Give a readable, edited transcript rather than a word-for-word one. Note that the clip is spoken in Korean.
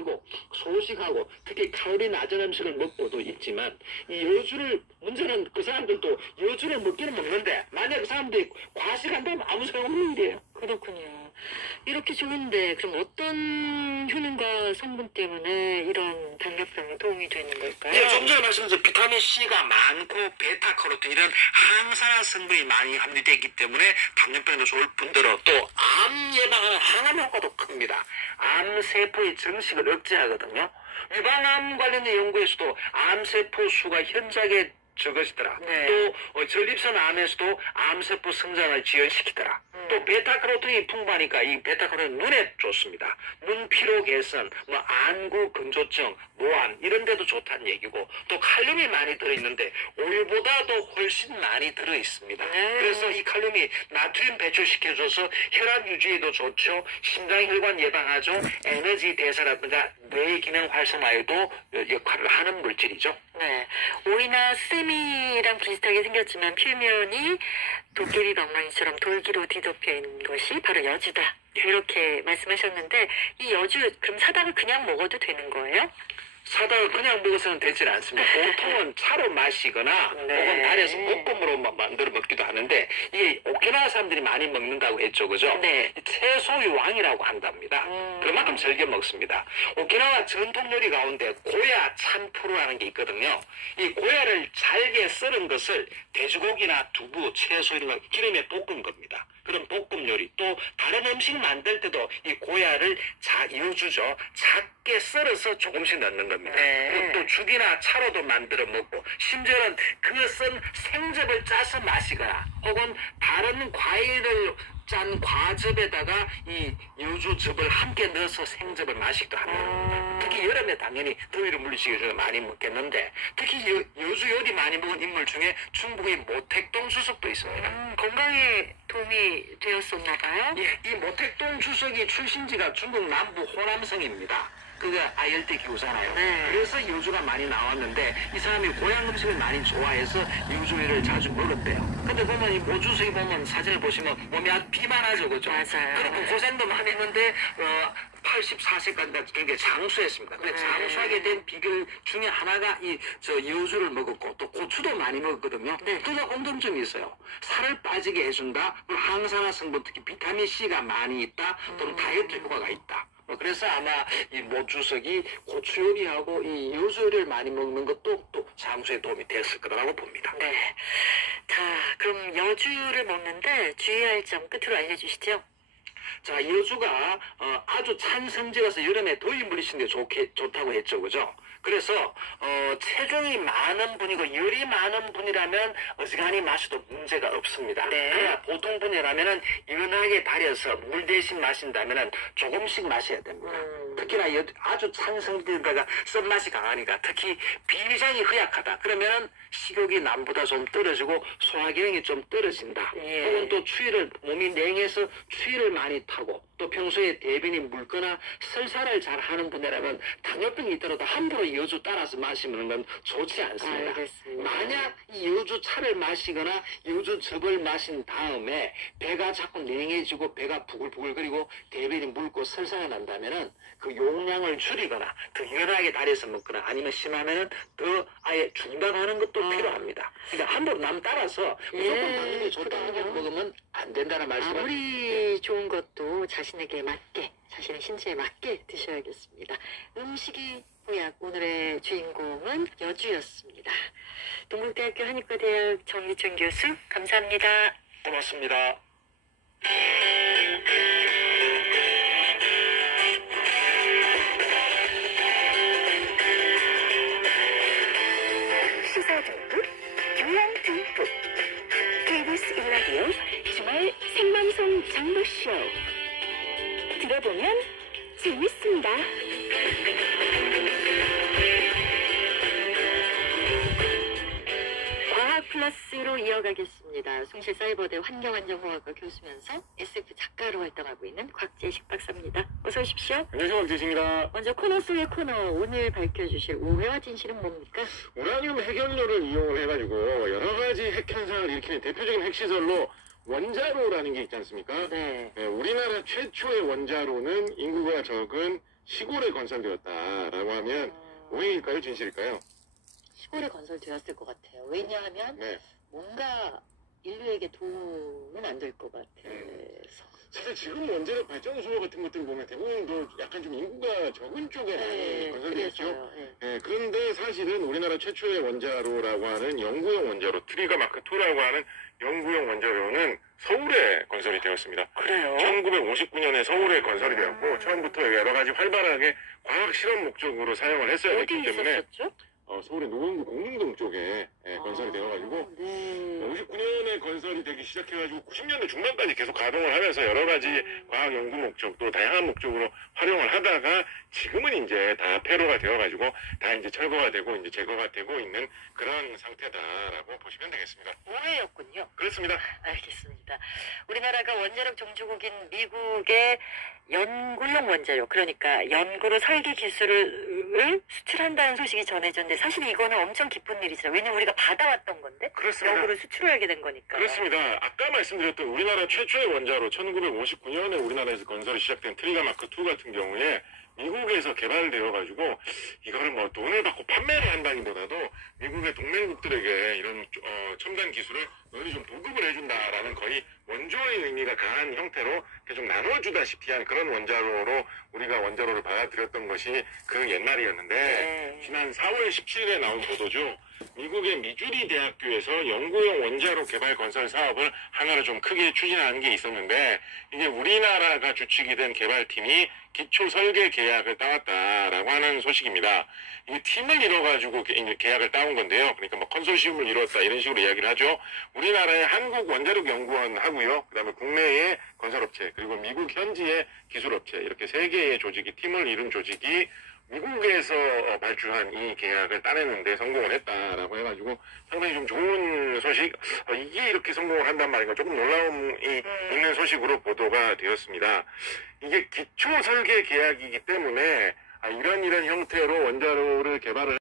아니고 소식하고 특히 칼로리 낮은 음식을 먹고도 있지만 이 여주를 문제는 그 사람들도 여주를 먹기는 먹는데 만약 그 사람들이 과식한다면 아무 소용없는 일이에요. 그렇군요. 이렇게 좋은데 그럼 어떤 효능과 성분 때문에 이런 당뇨병에 도움이 되는 걸까요? 네, 좀 전에 말씀드린 비타민 C가 많고 베타카로틴 이런 항산화 성분이 많이 함유되어 있기 때문에 당뇨병도 좋을 뿐더러 또 암 예방하는 항암 효과도 큽니다. 암세포의 증식을 억제하거든요. 유방암 관련된 연구에서도 암세포 수가 현저하게 적어지더라. 네. 또 전립선 암에서도 암세포 성장을 지연시키더라. 또 베타카로틴이 풍부하니까 이 베타카로틴은 눈에 좋습니다. 눈 피로 개선, 뭐 안구 건조증, 모암 이런 데도 좋다는 얘기고 또 칼륨이 많이 들어있는데 오일보다도 훨씬 많이 들어있습니다. 그래서 이 칼륨이 나트륨 배출시켜줘서 혈압 유지에도 좋죠. 심장혈관 예방하죠. 에너지 대사라든가 뇌 기능 활성화에도 역할을 하는 물질이죠. 네. 오이나 세미랑 비슷하게 생겼지만 표면이 도깨비 방망이처럼 돌기로 뒤덮여 있는 것이 바로 여주다. 이렇게 말씀하셨는데 이 여주 그럼 사다가 그냥 먹어도 되는 거예요? 사다가 그냥 먹어서는 되질 않습니다. 보통은 차로 마시거나 혹은 달여서 볶음으로 만들어 먹기도 하는데 이게 오키나와 사람들이 많이 먹는다고 했죠, 그죠? 네. 채소의 왕이라고 한답니다. 그만큼 즐겨 먹습니다. 오키나와 전통 요리 가운데 고야 찬푸루라는 게 있거든요. 이 고야를 잘게 썰은 것을 돼지고기나 두부, 채소 이런 거 기름에 볶은 겁니다. 그런 볶음 요리 또 다른 음식 만들 때도 이 고야를 여주죠. 작게 썰어서 조금씩 넣는 겁니다. 그리고 또 죽이나 차로도 만들어 먹고 심지어는 그 썬 생즙을 짜서 마시거나 혹은 다른 과일을 짠 과즙에다가 이 여주즙을 함께 넣어서 생즙을 마시기도 합니다. 특히 여름에 당연히 더위를 물리치기 위해서 많이 먹겠는데 특히 여주 요리 많이 먹은 인물 중에 중국의 모택동 주석도 있습니다. 건강에 도움이 되었었나 봐요? 예, 이 모택동 주석이 출신지가 중국 남부 호남성입니다. 그게 아열대 기후잖아요. 그래서 여주가 많이 나왔는데 이 사람이 고향 음식을 많이 좋아해서 여주회를 자주 먹었대요. 근데 보면 이 모주석이 보면 사진을 보시면 몸이 아주 비만하죠, 그죠? 맞아요. 그리고 고생도 많이 했는데 84세까지 굉장히 장수했습니다. 근데 장수하게 된 비결 중에 하나가 여주를 먹었고 또 고추도 많이 먹었거든요. 그게 공통점이 있어요. 살을 빠지게 해준다. 항산화 성분 특히 비타민 C가 많이 있다. 또는 다이어트 효과가 있다. 그래서 아마 이 모주석이 고추 요리하고 이 여주 요리를 많이 먹는 것도 또 장수에 도움이 됐을 거라고 봅니다. 네. 자, 그럼 여주를 먹는데 주의할 점 끝으로 알려주시죠. 자, 여주가 아주 찬 성질이라서 여름에 더위 물리치는 게 좋다고 했죠, 그죠? 그래서 체중이 많은 분이고 열이 많은 분이라면 어지간히 마셔도 문제가 없습니다. 그러나 보통 분이라면은 연하게 달여서 물 대신 마신다면은 조금씩 마셔야 됩니다. 특히나 아주 찬 성질에다가 쓴맛이 강하니까 특히 비위장이 허약하다. 그러면은 식욕이 남보다 좀 떨어지고 소화기능이 좀 떨어진다. 혹은 또 몸이 냉해서 추위를 많이 타고 또 평소에 대변이 묽거나 설사를 잘 하는 분이라면 당뇨병이 있더라도 함부로 여주 따라서 마시는 건 좋지 않습니다. 알겠습니다. 만약 이 여주 차를 마시거나 여주즙을 마신 다음에 배가 자꾸 냉해지고 배가 부글부글거리고 대변이 묽고 설사가 난다면은 그 용량을 줄이거나 더 연하게 달여서 먹거나 아니면 심하면은 더 아예 중단하는 것도 필요합니다. 그러니까 함부로 남 따라서 무조건 당뇨에 좋다는 걸 먹으면 안 된다는 말씀을 아무리 좋은 것도 자신에게 맞게, 자신의 신체에 맞게 드셔야겠습니다. 음식이 보약, 오늘의 주인공은 여주였습니다. 동국대학교 한의과대학 정희춘 교수, 감사합니다. 고맙습니다. 시사 듬뿍, 교양 듬뿍. KBS 1라디오 주말 생방송 정보쇼. 들어보면 재밌습니다. 과학 플러스로 이어가겠습니다. 송실사이버대 환경안전공학과 교수면서 SF 작가로 활동하고 있는 곽재식 박사입니다. 어서 오십시오. 안녕하세요, 곽재식입니다. 먼저 코너 속의 코너, 오늘 밝혀주실 오해와 진실은 뭡니까? 우라늄 핵연료를 이용을 해가지고 여러 가지 핵 현상을 일으키는 대표적인 핵시설로 원자로라는 게 있지 않습니까? 네. 우리나라 최초의 원자로는 인구가 적은 시골에 건설되었다라고 하면 오해일까요, 진실일까요? 시골에 건설되었을 것 같아요. 왜냐하면 네. 뭔가 인류에게 도움은 안 될 것 같아서. 사실 지금 원자력 발전소 같은 것들 보면 대부분도 약간 좀 인구가 적은 쪽에 많이 건설되어 있죠. 그래서요. 네. 네, 그런데 사실은 우리나라 최초의 원자로라고 하는 영구용 원자로, 트리거 마크 2라고 하는 영구용 원자로는 서울에 건설이 되었습니다. 그래요? 1959년에 서울에 건설이 되었고 처음부터 여러 가지 활발하게 과학 실험 목적으로 사용을 했어야 어디 했기 때문에 있었었죠? 서울의 노원구 공릉동 쪽에 건설이 되어가지고 네. 59년에 건설이 되기 시작해가지고 90년대 중반까지 계속 가동을 하면서 여러 가지 과학 연구 목적 또 다양한 목적으로 활용을 하다가 지금은 이제 다 폐로가 되어가지고 다 이제 철거가 되고 이제 제거가 되고 있는 그런 상태다라고 보시면 되겠습니다. 오해였군요. 그렇습니다. 알겠습니다. 우리나라가 원자력 종주국인 미국의 연구용 원자력, 그러니까 연구로 설계 기술을 수출한다는 소식이 전해졌는데 사실 이거는 엄청 기쁜 일이죠. 왜냐면 우리가 받아왔던 건데 그렇습니다. 역으로 수출하게 된 거니까. 그렇습니다. 아까 말씀드렸던 우리나라 최초의 원자로 1959년에 우리나라에서 건설이 시작된 트리거 마크 2 같은 경우에 미국에서 개발되어가지고 이거를 뭐 돈을 받고 판매를 한다기보다도 미국의 동맹국들에게 이런 첨단 기술을 널리 좀 보급을 해준다라는 거의 원조의 의미가 강한 형태로 계속 나눠주다시피 한 그런 원자로로 우리가 원자로를 받아들였던 것이 그 옛날이었는데 네. 지난 4월 17일에 나온 보도죠. 미국의 미주리 대학교에서 연구용 원자로 개발 건설 사업을 하나를 좀 크게 추진하는 게 있었는데 이게 우리나라가 주축이 된 개발팀이 기초 설계 계약을 따왔다라고 하는 소식입니다. 이 팀을 이뤄가지고 계약을 따온 건데요. 그러니까 뭐 컨소시엄을 이뤘다 이런 식으로 이야기를 하죠. 우리나라의 한국원자력연구원 하고요. 그다음에 국내의 건설업체 그리고 미국 현지의 기술업체 이렇게 세 개의 조직이 팀을 이룬 조직이 미국에서 발주한 이 계약을 따내는데 성공을 했다라고 해가지고 상당히 좀 좋은 소식, 이게 이렇게 성공을 한단 말인가 조금 놀라움이 있는 소식으로 보도가 되었습니다. 이게 기초 설계 계약이기 때문에 이런 형태로 원자로를 개발을